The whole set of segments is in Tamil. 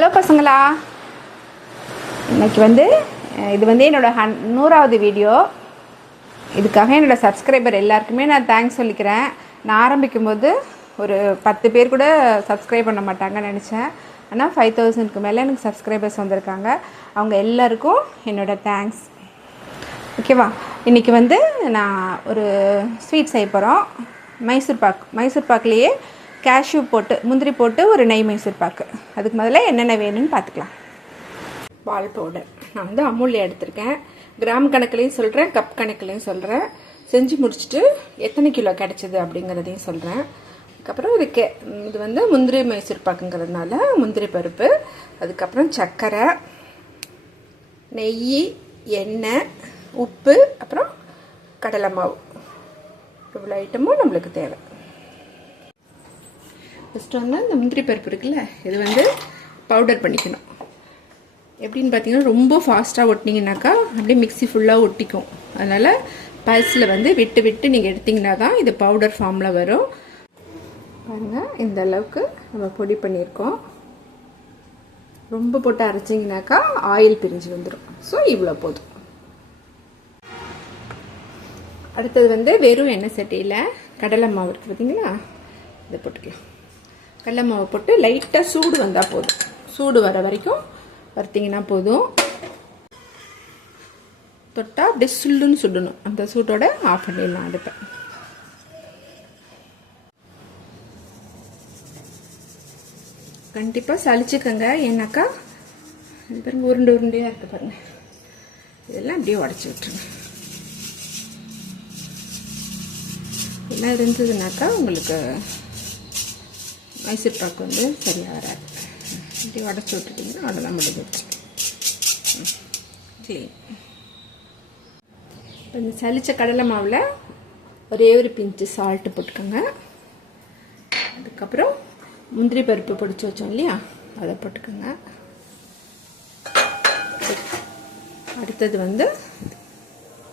ஹலோ பசங்களா, இன்றைக்கி இது என்னோடய 100வது வீடியோ. இதுக்காக என்னோடய சப்ஸ்கிரைபர் எல்லாருக்குமே நான் தேங்க்ஸ் சொல்லிக்கிறேன். நான் ஆரம்பிக்கும்போது ஒரு 10 பேர் கூட சப்ஸ்கிரைப் பண்ண மாட்டாங்கன்னு நினச்சேன். ஆனால் 5000க்கு மேலே எனக்கு சப்ஸ்கிரைபர்ஸ் வந்திருக்காங்க. அவங்க எல்லாருக்கும் என்னோடய தேங்க்ஸ். ஓகேவா? இன்றைக்கி நான் ஒரு ஸ்வீட் செய்ய போகிறோம். மைசூர் பாக்லேயே கேஷ்யூ போட்டு முந்திரி போட்டு ஒரு நெய் மைசூர் பாக்கு. அதுக்கு முதல்ல என்னென்ன வேணும்னு பார்த்துக்கலாம். பால் பவுடர் நான் அமுல்ல எடுத்திருக்கேன். கிராம் கணக்குலையும் சொல்கிறேன், கப் கணக்குலையும் சொல்கிறேன். செஞ்சு முடிச்சுட்டு எத்தனை கிலோ கிடச்சிது அப்படிங்கிறதையும் சொல்கிறேன். அதுக்கப்புறம் இது முந்திரி மைசூர் பாக்குங்கிறதுனால முந்திரி பருப்பு, அதுக்கப்புறம் சர்க்கரை, நெய், எண்ணெய், உப்பு, அப்புறம் கடலை மாவு. இவ்வளோ ஐட்டமும் நம்மளுக்கு தேவை. ஃபஸ்ட்டு இந்த முந்திரி பருப்பு இருக்குல்ல, இது பவுடர் பண்ணிக்கணும். எப்படின்னு பார்த்தீங்கன்னா, ரொம்ப ஃபாஸ்ட்டாக ஒட்டினீங்கன்னாக்கா அப்படியே மிக்ஸி ஃபுல்லாக ஒட்டிக்கும். அதனால் பல்ஸில் விட்டு விட்டு நீங்கள் எடுத்திங்கன்னா தான் இது பவுடர் ஃபார்மில் வரும். பாருங்கள், இந்த அளவுக்கு நம்ம பொடி பண்ணியிருக்கோம். ரொம்ப போட்டு அரைச்சிங்கனாக்கா ஆயில் பிரிஞ்சு வந்துடும். ஸோ இவ்வளோ போதும். அடுத்தது வெறும் எண்ணெய் சட்டியில் கடலை மாவு இருக்குது பார்த்தீங்களா, இதை போட்டுக்கலாம். கடலை மாவு போட்டு லைட்டாக சூடு வந்தால் போதும். சூடு வர வரைக்கும் வறுத்திங்கன்னா போதும். தொட்டால் அப்படியே சுல்லுன்னு சுடணும். அந்த சூட்டோட ஆஃப் பண்ணிடலாம் அடுப்பை. கண்டிப்பாக சளிச்சுக்கோங்க. ஏன்னாக்கா இது பாருங்க, உருண்டை உருண்டையாக இருக்குது பாருங்கள். இதெல்லாம் அப்படியே உடச்சி விட்டுருங்க. எல்லாம் இருந்ததுனாக்கா உங்களுக்கு மைசூர் பாக்கு சரியாக வராது. இப்படி உடச்சி விட்டுட்டிங்கன்னா அவ்வளோதான் முடிஞ்சிடுச்சு. க்ளீன். இப்போ இந்த சளிச்ச கடலை மாவில் ஒரே ஒரு பிஞ்சு சால்ட்டு போட்டுக்கோங்க. அதுக்கப்புறம் முந்திரி பருப்பு பொடிச்சு வச்சோம் இல்லையா, அதை போட்டுக்கோங்க. அடுத்தது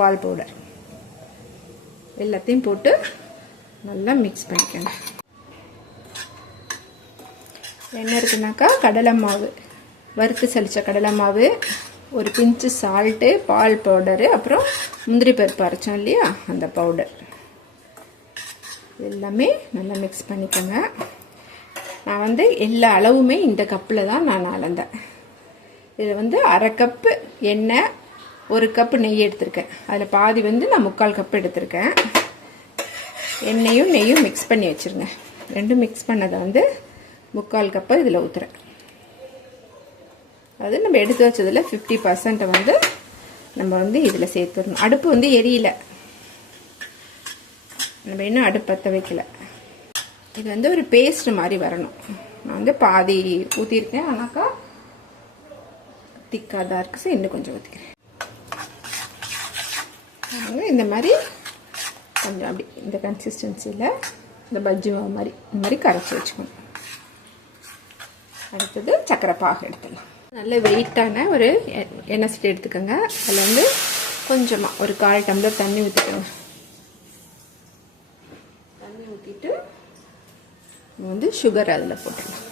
பால் பவுடர் எல்லாத்தையும் போட்டு நல்லா மிக்ஸ் பண்ணிக்கோங்க. என்ன இருக்குனாக்கா, கடலை மாவு, வறுத்து சளிச்ச கடலை மாவு, ஒரு பிஞ்சு சால்ட்டு, பால் பவுடரு, அப்புறம் முந்திரி பருப்பு அரைச்சோம் இல்லையா அந்த பவுடர், எல்லாமே நல்லா மிக்ஸ் பண்ணிக்கோங்க. நான் எல்லா அளவுமே இந்த கப்பில் தான் நான் அளந்தேன். இதில் அரை கப்பு எண்ணெய், 1 கப்பு நெய் எடுத்திருக்கேன். அதில் பாதி நான் 3/4 கப்பு எடுத்திருக்கேன். எண்ணெயும் நெய்யும் மிக்ஸ் பண்ணி வச்சுருங்க. ரெண்டும் மிக்ஸ் பண்ணதை 3/4 கப்பை இதில் ஊற்றுறேன். அது நம்ம எடுத்து வச்சதில் 50% நம்ம இதில் சேர்த்துடணும். அடுப்பு எரியல, நம்ம இன்னும் அடுப்பு பற்ற வைக்கல. இது ஒரு பேஸ்ட் மாதிரி வரணும். நான் பாதி ஊற்றிருக்கேன், ஆனாக்கா திக்காக தான் இருக்குது. ஸோ இன்னும் கொஞ்சம் ஊற்றிக்கிறேன். இந்த மாதிரி கொஞ்சம் அப்படி இந்த கன்சிஸ்டன்சியில் இந்த பஜ்ஜி மாவு மாதிரி இந்த மாதிரி கரைச்சி வச்சுக்கணும். அடுத்தது சர்க்கரை பாகு எடுத்துடலாம். நல்ல வெயிட்டான ஒரு எண்ணெய் சட்டி எடுத்துக்கோங்க. அதில் கொஞ்சமாக ஒரு 1/4 டம்ளர் தண்ணி ஊற்றிக்கோங்க. தண்ணி ஊற்றிட்டு நம்ம சுகர் அதில் போட்டுடலாம்.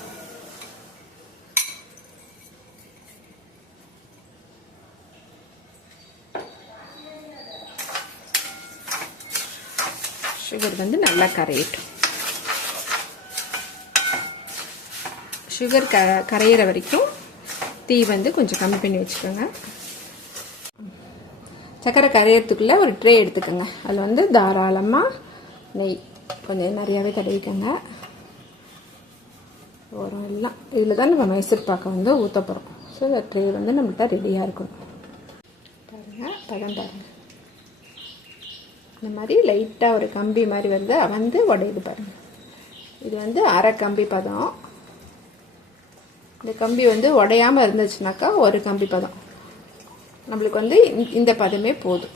சுகர் நல்லா கரையட்டும். சுகர் கரையிற வரைக்கும் தீ கொஞ்சம் கம்மி பண்ணி வச்சுக்கோங்க. சர்க்கரை கரையிறதுக்குள்ளே ஒரு ட்ரே எடுத்துக்கோங்க. அதில் தாராளமாக நெய் கொஞ்சம் நிறையாவே தடவிக்கோங்க. ஓரம் எல்லாம் இதில் தான் நம்ம மைசூர் பாக்கை ஊற்ற போகிறோம். ஸோ இந்த ட்ரே நம்மள்கிட்ட ரெடியாக இருக்கணும். பாருங்கள், பழம் பாருங்கள், இந்த மாதிரி லைட்டாக ஒரு கம்பி மாதிரி வருது, உடையுது பாருங்கள். இது அரை கம்பி பதம். இந்த கம்பி உடையாமல் இருந்துச்சுனாக்கா ஒரு கம்பி பதம். நம்மளுக்கு இந்த பதமே போதும்.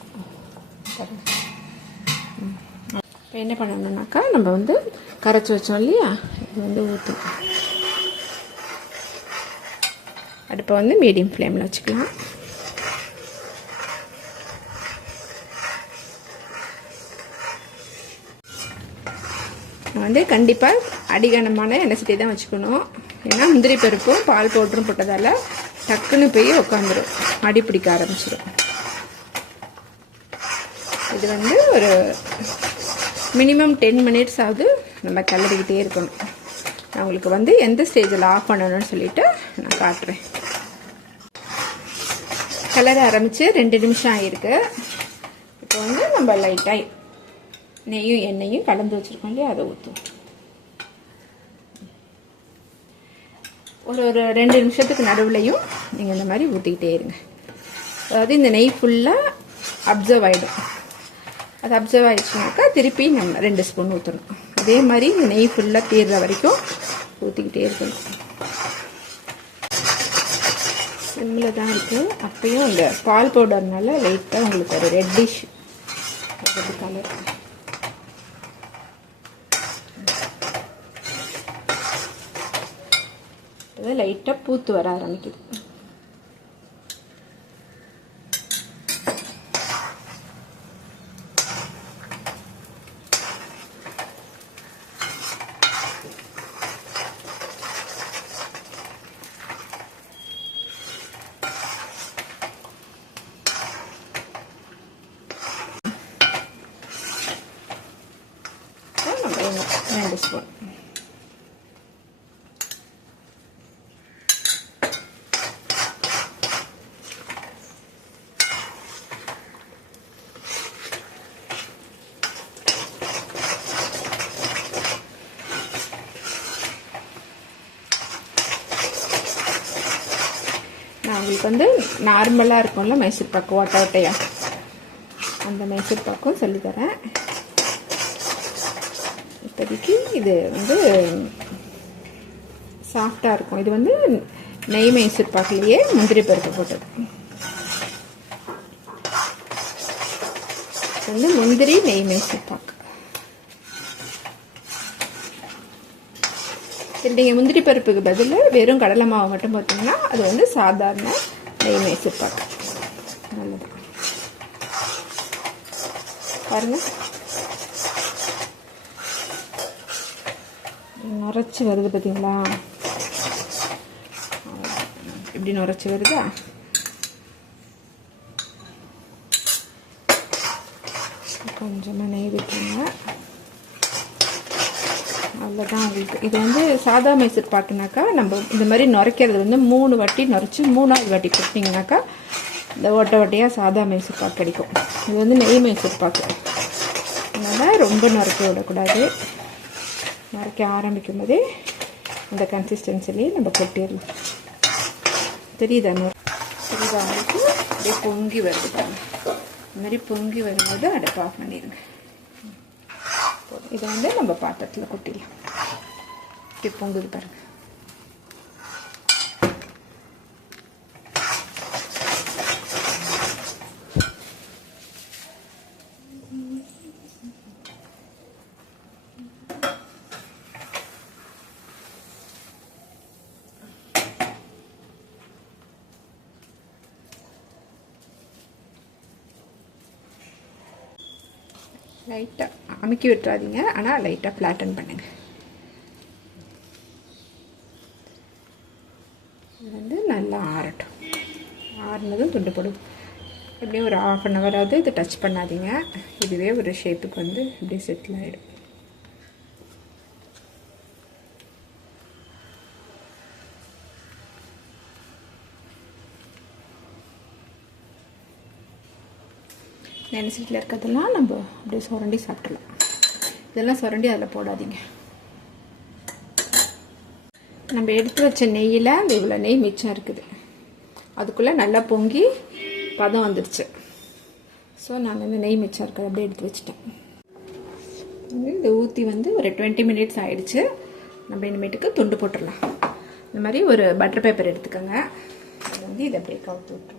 இப்போ என்ன பண்ணணுன்னாக்கா, நம்ம கரைச்சி வச்சோம் இல்லையா, இது ஊற்றும். அடுப்பை மீடியம் ஃப்ளேமில் வச்சுக்கலாம். கண்டிப்பாக அடிகனமான எண்ணெய் சட்டி தான் வச்சுக்கணும். ஏன்னா முந்திரி பருப்பும் பால் பவுடரும் போட்டதால் டக்குன்னு போய் உட்காந்துரும், அடி பிடிக்க ஆரம்பிச்சிடும். இது வந்து ஒரு மினிமம் 10 மினிட்ஸ் ஆகுது நம்ம கிளறிக்கிட்டே இருக்கணும். நான் உங்களுக்கு வந்து எந்த ஸ்டேஜில் ஆஃப் பண்ணணும்னு சொல்லிவிட்டு நான் காட்டுறேன். கிளற ஆரம்பித்து 2 நிமிஷம் ஆகிருக்கு. இப்போ வந்து நம்ம லைட்டாக நெய்யும் எண்ணெயும் கலந்து வச்சுருக்கோம் இல்லையா, அதை ஊற்றுவோம். ஒரு 2 நிமிஷத்துக்கு நடுவுலையும் நீங்கள் இந்த மாதிரி ஊற்றிக்கிட்டே இருங்க. அதாவது இந்த நெய் ஃபுல்லாக அப்சர்வ் ஆகிடும். அது அப்சர்வ் ஆகிடுச்சுனாக்கா திருப்பி நம்ம 2 ஸ்பூன் ஊற்றணும். அதே மாதிரி இந்த நெய் ஃபுல்லாக தீர்ற வரைக்கும் ஊற்றிக்கிட்டே இருக்கணும். சிம்மில் தான் இருக்குது. அப்பயும் இந்த பால் பவுடர்னால லைட்டாக உங்களுக்கு ஒரு ரெட்டிஷ் கலர். லைட்டாக பூத்து வர ஆரம்பிக்குது. நம்ம 2 ஸ்பூன் நான் உங்களுக்கு வந்து நார்மலாக இருக்கும்ல மைசூர் பாக்கு, ஓட்டை ஓட்டையா, அந்த மைசூர் பாக்கும் சொல்லித்தரேன். இப்போதைக்கு இது வந்து சாஃப்டாக இருக்கும். இது வந்து நெய் மைசூர் பாக்குலேயே முந்திரி பருப்பு போட்டது. வந்து முந்திரி நெய் மைசூர் பாக்கு. நீங்கள் முந்திரி பருப்புக்கு பதில் வெறும் கடலை மாவு மட்டும் பார்த்தீங்கன்னா அது வந்து சாதாரண நெய் மைசூர் பாக்கு. நல்லது பாருங்கள், நுரைச்சி வருது பார்த்தீங்களா? இப்படி நுரைச்சி வருதா? கொஞ்சமாக நெய் விட்டுருங்க. அவ்வளோதான் உங்களுக்கு. இது வந்து சாதா மைசூர் பாக்குனாக்கா நம்ம இந்த மாதிரி நுரைக்கிறது வந்து 3 வாட்டி நுரைச்சி 3ஆவது வாட்டி கொடுத்தீங்கனாக்கா இந்த ஓட்டை ஓட்டையாக சாதா மைசூர் பாக்கு கிடைக்கும். இது வந்து நெய் மைசூர் பாக்கு, அதனால் ரொம்ப நுரைக்க விடக்கூடாது. நுரைக்க ஆரம்பிக்கும் போதே இந்த கன்சிஸ்டன்சிலேயே நம்ம கொட்டிடலாம். தெரியுதா? தெரியுதா உங்களுக்கு? அப்படியே பொங்கி வருது பாருங்க. இந்த மாதிரி பொங்கி வரும்போது அடுப்பு ஆஃப் பண்ணிடுங்க. இதை வந்து நம்ம பாத்திரத்தில் கொட்டிடலாம். இப்படி பொங்குது பாருங்க. லைட்டாக அமுக்கி விட்டுறாதீங்க, ஆனால் லைட்டாக ஃப்ளாட்டன் பண்ணுங்க. இது வந்து நல்லா ஆறட்டும். ஆறுனதும் துண்டு போடும். எப்படியும் ஒரு 1/2 hour இது டச் பண்ணாதீங்க. இதுவே ஒரு ஷேப்புக்கு வந்து இப்படியே செட்டில் ஆகிடும். நெனசிட்டில் இருக்கிறதெல்லாம் நம்ம அப்படியே சுரண்டி சாப்பிடலாம். இதெல்லாம் சுரண்டி அதில் போடாதீங்க. நம்ம எடுத்து வச்ச நெய்யில் அந்த இவ்வளோ நெய் மிச்சம் இருக்குது. அதுக்குள்ளே நல்லா பொங்கி பதம் வந்துடுச்சு. ஸோ நான் இந்த நெய் மிச்சம் இருக்கிறத அப்படியே எடுத்து வச்சுட்டேன். இதை ஊற்றி வந்து ஒரு 20 minutes ஆகிடுச்சு. நம்ம இனிமேட்டுக்கு துண்டு போட்டுடலாம். இந்த மாதிரி ஒரு பட்டர் பேப்பர் எடுத்துக்கோங்க. அது வந்து இதை அப்படியே கவுத்து விட்டுருவோம்.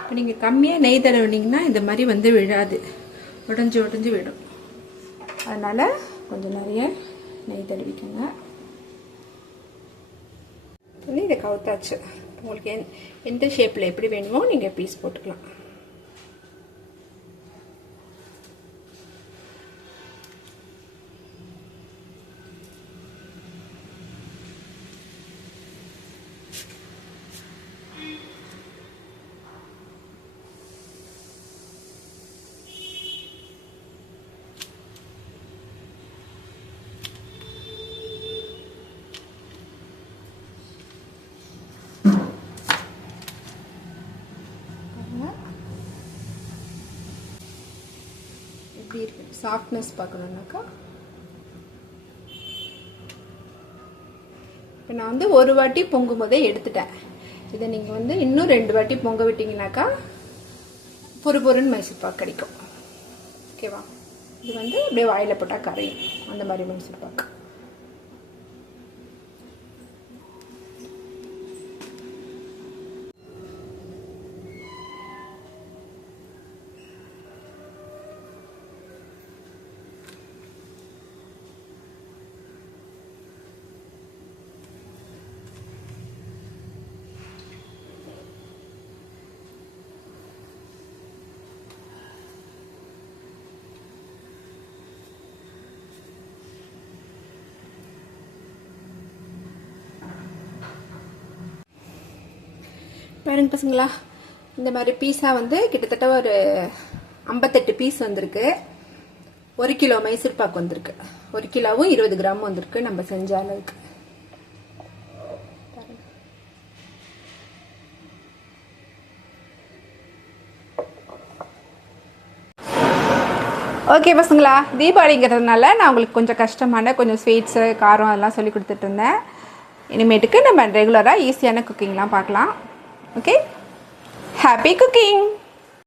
இப்போ நீங்கள் கம்மியாக நெய் தடவினீங்கன்னா இந்த மாதிரி வந்து விழாது, உடஞ்சி விடும். அதனால் கொஞ்சம் நிறைய நெய் தடவிக்கோங்க. வந்து இதை கவுத்தாச்சு. உங்களுக்கு எந்த ஷேப்பில் எப்படி வேணுமோ நீங்கள் பீஸ் போட்டுக்கலாம். எப்படி இருக்கு சாஃப்ட்னஸ் பார்க்கணுன்னாக்கா, இப்போ நான் வந்து ஒரு வாட்டி பொங்கும் போதே எடுத்துட்டேன். இதை நீங்கள் வந்து இன்னும் 2 வாட்டி பொங்க விட்டிங்கனாக்கா பொறுன்னு மைசூர் பாக்கு கிடைக்கும். ஓகேவா? இது வந்து அப்படியே வாயில் போட்டால் கரையும், அந்த மாதிரி மைசூர் பாக்கு. பாருங்க பசங்களா, இந்த மாதிரி பீஸா வந்து கிட்டத்தட்ட ஒரு 58 பீஸ் வந்திருக்கு. 1 கிலோ மைசூர் பாக்கு வந்திருக்கு. 1 கிலோவும் 20 கிராம் வந்திருக்கு நம்ம செஞ்ச அளவுக்கு. ஓகே பசங்களா, தீபாவளிங்கிறதுனால நான் உங்களுக்கு கொஞ்சம் கஷ்டமான கொஞ்சம் ஸ்வீட்ஸு காரம் அதெல்லாம் சொல்லி கொடுத்துட்டு இருந்தேன். இனிமேட்டுக்கு நம்ம ரெகுலராக ஈஸியான குக்கிங்லாம் பார்க்கலாம். Okay, happy cooking.